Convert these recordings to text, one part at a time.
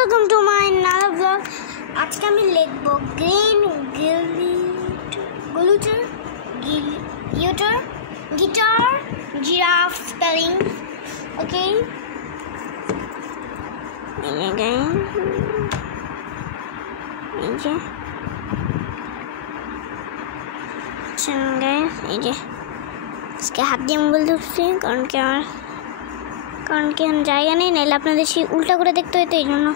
welcome to my another vlog. আজকে আমি লিখব গ্রিন গিটার জিরাফ স্পেলিং। ওকে, এই যে আজকে হাত দিয়ে মোবাইল ধরছি কারণ কি এখন জায়গা নেই, নাইলে আপনাদের সেই উল্টা করে দেখতে হইতো, এই জন্য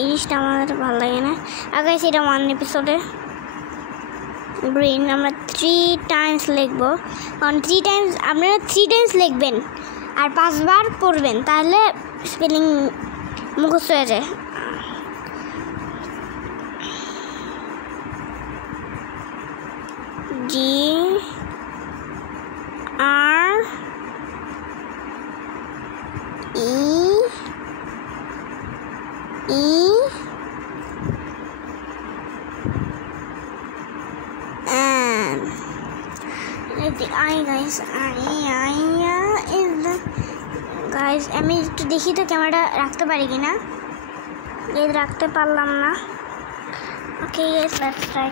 এই জিনিসটা আমাদের ভালো লাগে না। আগে সেটা 1 এপিসোডে ব্রেন আমরা 3 টাইমস লিখবো, কারণ 3 টাইমস আপনারা 3 টাইমস লিখবেন আর 5 বার পড়বেন, তাহলে স্পেলিং মুখস্থ হয়ে যায়। গাইস আমি একটু দেখি তো ক্যামেরাটা রাখতে পারি কিনা, এই রাখতে পারলাম না। Okay guys, let's try.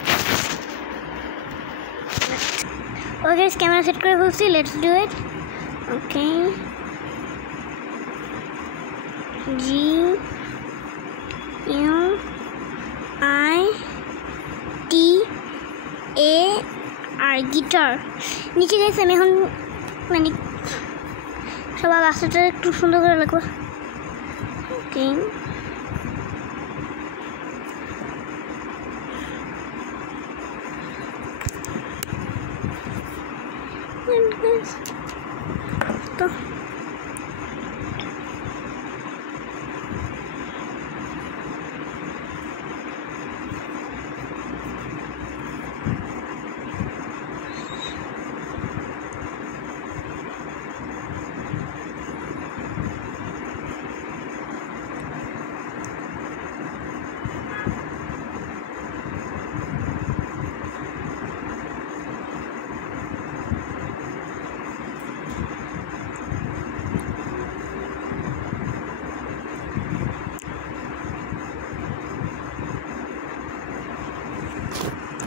Okay guys, camera set করে ফেলছি, let's do it. Okay, GUITAR guitar. নিচে গেছে আমি এখন মানে সবার রাস্তাটা একটু সুন্দর করে লিখবো। ওকে, তো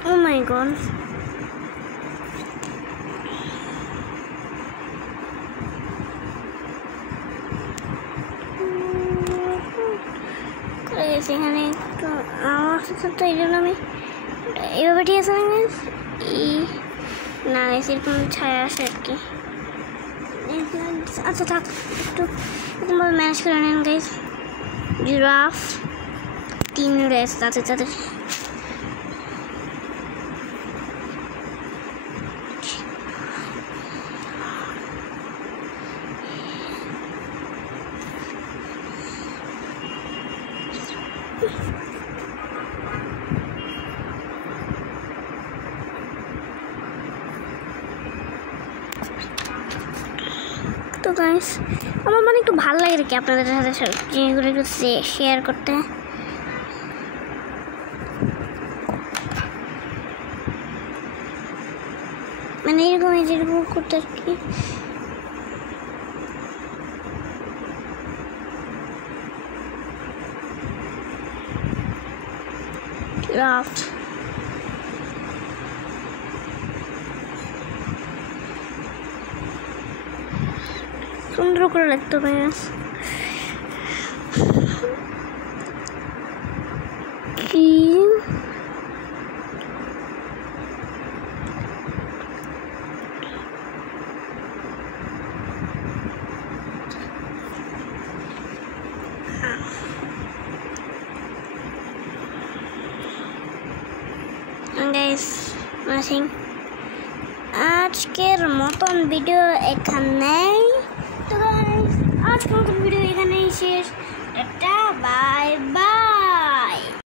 oh my god, এখানে একটু আওয়াজ হচ্ছে, তো এই জন্য আমি এইভাবে ঠিক আছে না এরকম ছায়া আসে আর কি। আচ্ছা থাক, একটু এরকমভাবে ম্যানেজ করে নেন গাইস। জিরাফ 3 রেস তাদের তো গাইস আমার মানে একটু ভালো লাগে আর কি আপনাদের সাথে জিনিসগুলো একটু শেয়ার করতে। মানে এরকম যেরকম করতে আর কি। রাফট সুন্দর করে লিখতে হবে। কি গাইস নাথিং, আজকের মতন ভিডিও এখানেই। তো গাইস আজকের মতন ভিডিও এখানেই শেষ। Tata, bye bye.